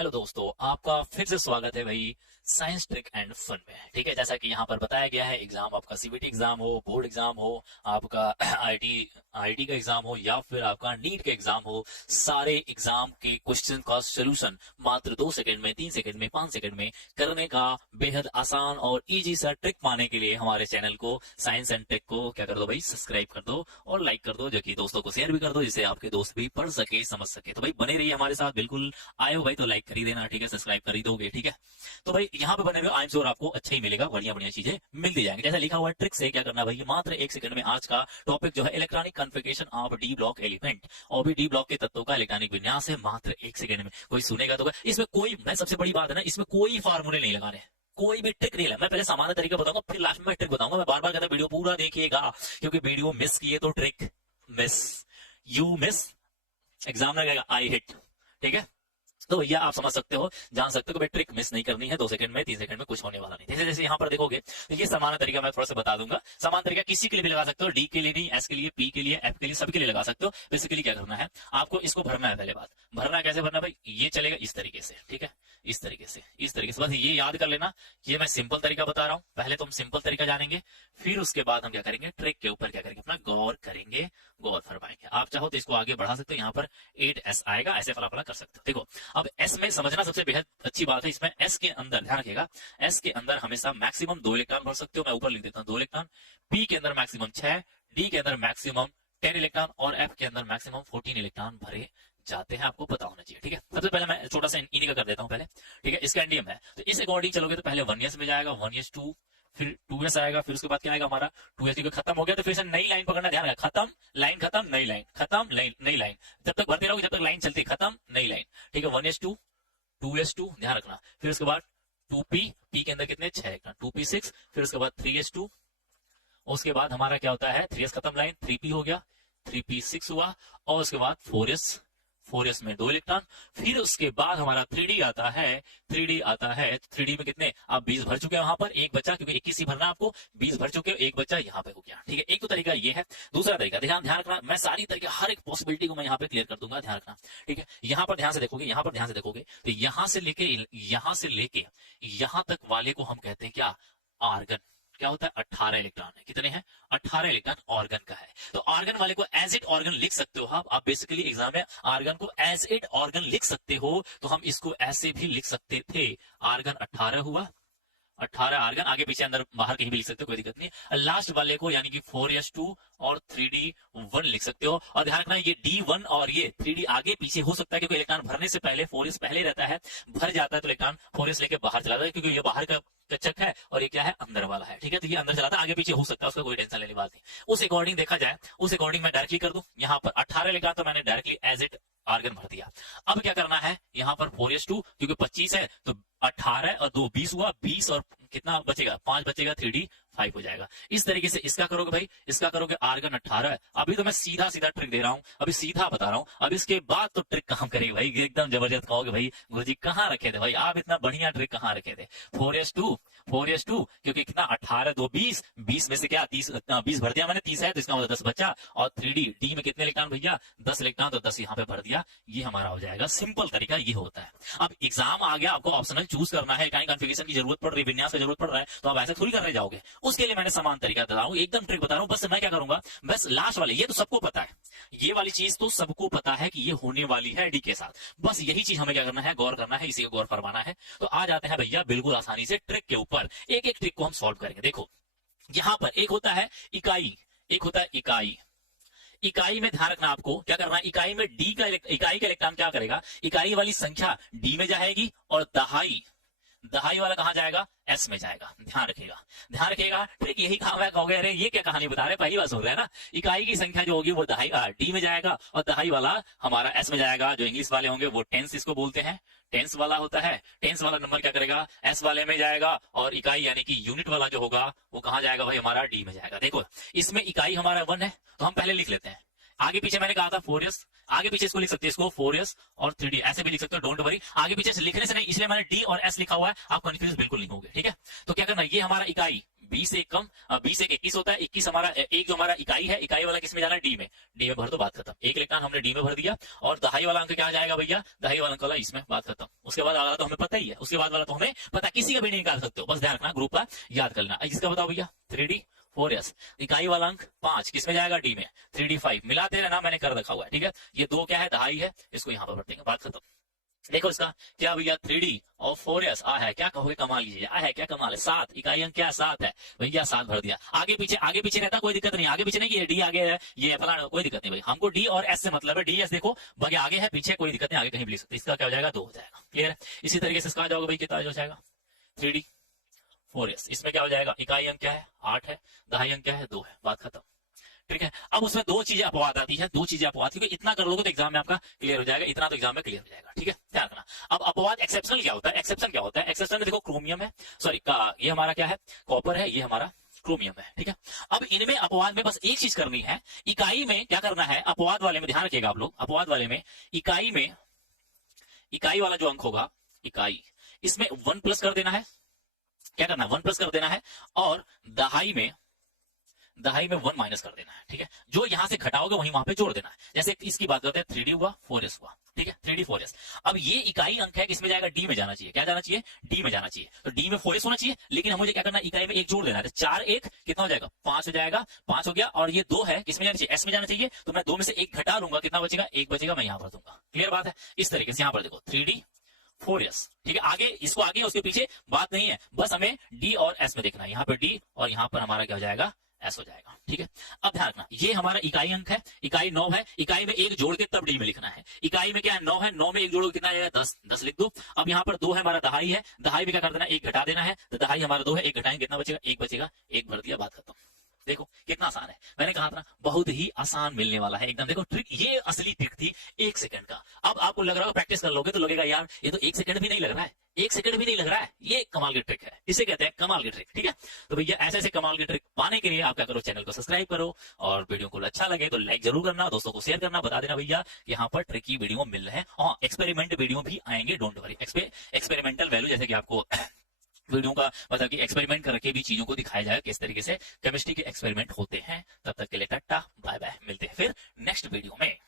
Hello दोस्तों, आपका फिर से स्वागत है भाई साइंस ट्रिक एंड फन में। ठीक है, जैसा कि यहाँ पर बताया गया है, एग्जाम आपका सीबीटी एग्जाम हो, बोर्ड एग्जाम हो, आपका आईटी का एग्जाम हो या फिर आपका नीट का एग्जाम हो, सारे एग्जाम के क्वेश्चन का सोल्यूशन मात्र 2 सेकंड में, 3 सेकंड में, 5 सेकंड में करने का बेहद आसान और इजी सा ट्रिक पाने के लिए हमारे चैनल को साइंस एंड टेक को क्या कर दो भाई, सब्सक्राइब कर दो और लाइक कर दो, जो कि दोस्तों को शेयर भी कर दो जिससे आपके दोस्त भी पढ़ सके, समझ सके। तो भाई बने रहिए हमारे साथ, बिल्कुल आए हो भाई तो लाइक कर ही देना, ठीक है, सब्सक्राइब कर ही दोगे, ठीक है। तो भाई यहाँ पे बने हुए आई एम श्योर आपको अच्छा ही मिलेगा, बढ़िया बढ़िया चीजें मिलती जाएंगी। जैसा लिखा हुआ है ट्रिक से क्या करना भाई, मात्र 1 सेकंड में आज का टॉपिक जो है electronic configuration of D block element, और भी डी ब्लॉक के तत्वों का इलेक्ट्रॉनिक विन्यास है, मात्र 1 सेकंड में। कोई सुनेगा तो इसमें कोई, मैं सबसे बड़ी बात है ना, इसमें कोई फार्मूले नहीं लगा रहे, कोई भी ट्रिक नहीं है। मैं पहले सामान्य तरीका बताऊंगा, फिर लास्ट में ट्रिक बताऊंगा। मैं बार बार कहता हूं वीडियो पूरा देखिएगा, क्योंकि वीडियो मिस किए तो trick miss, you miss, examiner कहेगा आई हिट, ठीक है। तो भैया आप समझ सकते हो, जान सकते हो कि भाई ट्रिक मिस नहीं करनी है, 2 सेकंड में, 3 सेकंड में कुछ होने वाला नहीं। जैसे जैसे यहाँ पर देखोगे तो ये सामान्य तरीका मैं थोड़ा सा बता दूंगा। सामान्य तरीका किसी के लिए भी लगा सकते हो, डी के लिए नहीं, एस के लिए, पी के लिए, एफ के लिए, सबके लिए लगा सकते हो। बेसिकली क्या करना है आपको, इसको भरना है। पहले बात, भरना कैसे भरना भाई, ये चलेगा इस तरीके से, ठीक है, इस तरीके से, इस तरीके से। बस ये याद कर लेना, ये मैं सिंपल तरीका बता रहा हूँ। पहले तो हम सिंपल तरीका जानेंगे, फिर उसके बाद हम क्या करेंगे, ट्रिक के ऊपर क्या करेंगे, अपना गौर करेंगे, गौर फरमाएंगे। आप चाहो तो इसको आगे बढ़ा सकते हो, यहाँ पर 8s आएगा, ऐसे फलाफला कर सकते हो। देखो अब एस में समझना सबसे बेहद अच्छी बात है, इसमें एस के अंदर ध्यान रखिएगा, एस के अंदर हमेशा मैक्सिमम 2 इलेक्ट्रॉन भर सकते हो। मैं ऊपर लिख देता हूं 2 इलेक्ट्रॉन, पी के अंदर मैक्सिमम 6, डी के अंदर मैक्सिमम 10 इलेक्ट्रॉन और एफ के अंदर मैक्सिमम 14 इलेक्ट्रॉन भरे जाते हैं, आपको पता होना चाहिए, ठीक है। सबसे पहले मैं छोटा सा इन्हीं का कर देता हूं पहले, ठीक है। इसका एनडीएम है, तो इस अकॉर्डिंग चलोगे तो पहले 1s में जाएगा, 1s2, फिर 2s आएगा, फिर उसके बाद क्या आएगा हमारा 2s खत्म हो गया तो फिर से नई लाइन पकड़ना, ध्यान रखा, खत्म लाइन, खत्म नई लाइन, खत्म नई लाइन, जब तक भरते रहोगे जब तक लाइन चलती, खत्म नई लाइन, ठीक है। 1s2, 2s2 ध्यान रखना, फिर उसके बाद 2p, p के अंदर कितने 6 इलेक्ट्रॉन, 2p 6, फिर उसके बाद 3s2, उसके बाद हमारा क्या होता है 3s खत्म लाइन, 3p हो गया, 3p 6 हुआ, और उसके बाद 4s में 2 इलेक्ट्रॉन, फिर उसके बाद हमारा 3d आता है, 3d में कितने आप 20 भर चुके हैं, वहां पर एक बच्चा, क्योंकि 21 ही भरना आपको, 20 भर चुके हो, एक बच्चा यहाँ पे हो गया, ठीक है। एक तो तरीका ये है। दूसरा तरीका ध्यान रखना, मैं सारी तरीके हर एक पॉसिबिलिटी को मैं यहाँ पे क्लियर कर दूंगा, ध्यान रखना, ठीक है। यहाँ पर ध्यान से देखोगे, यहाँ पर ध्यान से देखोगे तो यहाँ से लेके यहाँ तक वाले को हम कहते हैं क्या, आर्गन। क्या होता है, 18 इलेक्ट्रॉन है, कितने हैं 18 इलेक्ट्रॉन ऑर्गन का है। तो ऑर्गन वाले को एज इट ऑर्गन लिख सकते हो आप बेसिकली एग्जाम में आर्गन को एज इट ऑर्गन लिख सकते हो, तो हम इसको ऐसे भी लिख सकते थे, आर्गन 18 हुआ, 18 आर्गन, आगे पीछे अंदर बाहर कहीं भी लिख सकते हो, कोई दिक्कत नहीं। लास्ट वाले को यानी कि 4s2 और 3d1 लिख सकते हो। और ध्यान रखना ये d1 और ये 3d आगे पीछे हो सकता है, क्योंकि इलेक्ट्रॉन भरने से पहले 4s पहले रहता है, भर जाता है तो इलेक्ट्रॉन 4s लेके बाहर चला जाता है, क्योंकि ये बाहर का कच्चक है और ये क्या है, अंदर वाला है, ठीक है। तो ये अंदर चला था, आगे पीछे हो सकता है, उसका कोई टेंशन लेने वाली नहीं। उस अकॉर्डिंग देखा जाए, उस अकॉर्डिंग मैं डायरेक्टली कर दूं, यहाँ पर 18 इलेक्ट्रॉन तो मैंने डायरेक्टली एज इट आर्गन भर दिया। अब क्या करना है, यहाँ पर 4s2 क्योंकि 25 है तो 18 और 2 20 हुआ, 20 और कितना बचेगा 5 बचेगा, 3d 5 हो जाएगा। इस तरीके से इसका करोगे भाई, इसका करोगे आर्गन 18। अभी तो मैं सीधा ट्रिक दे रहा हूं, अभी सीधा बता रहा हूं, अब इसके बाद तो ट्रिक काम करेगी भाई, एकदम जबरदस्त। कहोगे भाई गुरुजी कहाँ रखे थे भाई आप, इतना बढ़िया ट्रिक कहाँ रखे थे। 4s2 क्योंकि कितना 18 2 20, 20 में से क्या 20 भर दिया मैंने, 30 है तो इसका मतलब 10 बचा, और 3d डी में कितने इलेक्ट्रॉन भैया 10 इलेक्ट्रॉन, तो 10 यहाँ पे भर दिया, ये हमारा हो जाएगा। सिंपल तरीका ये होता है। अब एग्जाम आ गया, आपको ऑप्शनल चूज करना है, कहीं कॉन्फ़िगरेशन की जरूरत पड़ रही है, विन्यास की जरूरत पड़ रहा है, तो आप ऐसे थोड़ी करने जाओगे। उसके लिए मैंने समान तरीका बता रहा हूं, एकदम ट्रिक बता रहा हूं। बस मैं क्या करूंगा, बस लास्ट वाले, ये तो सबको पता है, ये वाली चीज तो सबको पता है कि ये होने वाली है डी के साथ, बस यही चीज हमें क्या करना है, गौर करना है, इसी को गौर फरमाना है। तो आ जाते हैं भैया बिल्कुल आसानी से ट्रिक के ऊपर, एक एक ट्रिक को हम सॉल्व करेंगे। देखो यहां पर एक होता है इकाई, एक होता है इकाई। इकाई में ध्यान रखना, आपको क्या करना है, इकाई में इकाई का इलेक्ट्रॉन क्या करेगा, इकाई वाली संख्या डी में जाएगी, और दहाई वाला कहां जाएगा, एस में जाएगा। ध्यान रखिएगा ट्रिक यही काम है। कहोगे अरे ये क्या कहानी बता रहे, पहली बार सुन रहे हैं ना। इकाई की संख्या जो होगी वो डी में जाएगा, और दहाई वाला हमारा एस में जाएगा। जो इंग्लिश वाले होंगे वो टेंस इसको बोलते हैं, टेंस वाला होता है। टेंस वाला नंबर क्या करेगा, एस वाले में जाएगा, और इकाई यानी कि यूनिट वाला जो होगा वो कहां जाएगा भाई, हमारा डी में जाएगा। देखो इसमें इकाई हमारा 1 है, तो हम पहले लिख लेते हैं। आगे पीछे मैंने कहा था 4s, आगे पीछे इसको लिख सकते हैं, इसको 4s और 3d ऐसे भी लिख सकते हो, डोंट वरी। आगे पीछे से लिखने से नहीं, इसलिए मैंने d और s लिखा हुआ है, आप कंफ्यूज बिल्कुल नहीं होगे, ठीक है। तो क्या करना, ये हमारा इकाई 20 से कम 20 से 21 होता है। 21 हमारा एक जो हमारा इकाई है, इकाई वाला किस में जाना है, डी में। डी में भर दो, बात खत्म। एक इलेक्ट्रॉन हमने डी में भर दिया और दहाई वाला अंक क्या जाएगा भैया, दहाई वाला अंक वाला इसमें, बात खत्म। उसके बाद वाला तो हमें पता ही है, उसके बाद वाला तो हमें पता, किसी का भी नहीं निकाल सकते हो, बस ध्यान रखना, ग्रुप का याद कर लेना। इसका बताओ भैया 3D 4s, इकाई वाला अंक 5 किस में जाएगा, डी में। 3D 5 मिलाते रहना, मैंने कर रखा हुआ है, ठीक है। ये 2 क्या है, दहाई है, इसको यहाँ पर भर देंगे, बात खत्म। देखो इसका क्या भैया 3D और 4s आ है, क्या कहोगे, कमाल लीजिए, आ है क्या कमाल है, 7 इकाई अंक क्या 7 है भैया, 7 भर दिया। आगे पीछे रहता कोई दिक्कत नहीं, आगे पीछे नहीं कि डी आगे है ये फलाना, कोई दिक्कत नहीं भाई, हमको डी और एस से मतलब है। डी एस देखो बगे आगे है, पीछे कोई दिक्कत नहीं, आगे कहीं भी लिख सकते। इसका क्या हो जाएगा, 2 हो जाएगा, क्लियर है। इसी तरीके से इसका जाओगे भाई, कितना हो जाएगा 3D 4s, इसमें क्या हो जाएगा, इकाई अंक क्या है 8 है, दहाई अंक क्या है 2 है, बात खत्म, ठीक है। अब उसमें 2 चीजें अपवाद आती है, 2 चीजें अपवाद, क्योंकि इतना कर लोगे तो एग्जाम में आपका क्लियर हो जाएगा, इतना तो एग्जाम में क्लियर हो जाएगा, ठीक है, ध्यान रखना। अब अपवाद एक्सेप्शनल क्या होता है, एक्सेप्शन क्या होता है, एक्सेप्शन में देखो क्रोमियम है, सॉरी ये हमारा क्या है, कॉपर है, ये हमारा क्रोमियम है, ठीक है। अब इनमें अपवाद में बस एक चीज करनी है, इकाई में क्या करना है, अपवाद वाले में ध्यान रखिएगा आप लोग, अपवाद वाले में इकाई वाला जो अंक होगा, इकाई, इसमें 1 प्लस कर देना है, क्या करना है 1 प्लस कर देना है, और दहाई में 1 माइनस कर देना है, ठीक है। जो यहां से घटाओगे वहीं वहां पे जोड़ देना है। जैसे इसकी बात करते हैं 3D हुआ 4s हुआ, ठीक है, 3D 4s। अब ये इकाई अंक है, किसमें जाएगा, डी में जाना चाहिए, क्या जाना चाहिए, डी में जाना चाहिए। तो डी में 4s होना चाहिए, लेकिन मुझे क्या करना है, इकाई में 1 जोड़ देना है, 4 1 कितना हो जाएगा, 5 हो जाएगा, 5 हो गया। और ये 2 है, किसमें जाना चाहिए, एस में जाना चाहिए, तो मैं 2 में से 1 घटा लूंगा, कितना बचेगा, 1 बचेगा, मैं यहां पर दूंगा, क्लियर बात है। इस तरीके से यहां पर देखो 3D 4s, ठीक है। आगे इसको आगे उसके पीछे बात नहीं है, बस हमें डी और एस में देखना है, यहाँ पर डी और यहाँ पर हमारा क्या हो जाएगा, एस हो जाएगा, ठीक है। अब ध्यान रखना, ये हमारा इकाई अंक है, इकाई 9 है, इकाई में 1 जोड़ के तब डी में लिखना है। इकाई में क्या है, 9 है, 9 में 1 जोड़ो कितना आएगा, 10, 10 लिख दो। अब यहाँ पर 2 है, हमारा दहाई है, दहाई में क्या कर देना, 1 घटा देना है, तो दहाई हमारा 2 है, 1 घटाएंगे कितना बचेगा, 1 बचेगा, 1 भर दिया, बात खत्म। देखो कितना आसान है, मैंने कहा था बहुत ही आसान मिलने वाला है एकदम। देखो ट्रिक, ये असली ट्रिक थी 1 सेकंड का। अब आपको लग रहा है प्रैक्टिस कर लोगे तो लगेगा यार ये तो 1 सेकंड भी नहीं लग रहा है, 1 सेकंड भी नहीं लग रहा है, ये कमाल की ट्रिक है, इसे कहते हैं कमाल की ट्रिक, ठीक है। तो भैया ऐसे ऐसे कमाल की ट्रिक पाने के लिए आप क्या करो, चैनल को सब्सक्राइब करो, और वीडियो को अच्छा लगे तो लाइक जरूर करना, दोस्तों को शेयर करना, बता देना भैया कि यहाँ पर ट्रिकी वीडियो मिल रहे हैं। और एक्सपेरिमेंट वीडियो भी आएंगे, डोंट वरी। एक्सपेरिमेंटल वैल्यू, जैसे कि आपको वीडियो का मतलब कि एक्सपेरिमेंट करके भी चीजों को दिखाया जाए किस तरीके से केमिस्ट्री के एक्सपेरिमेंट होते हैं। तब तक के लिए टाटा बाय बाय, मिलते हैं फिर नेक्स्ट वीडियो में।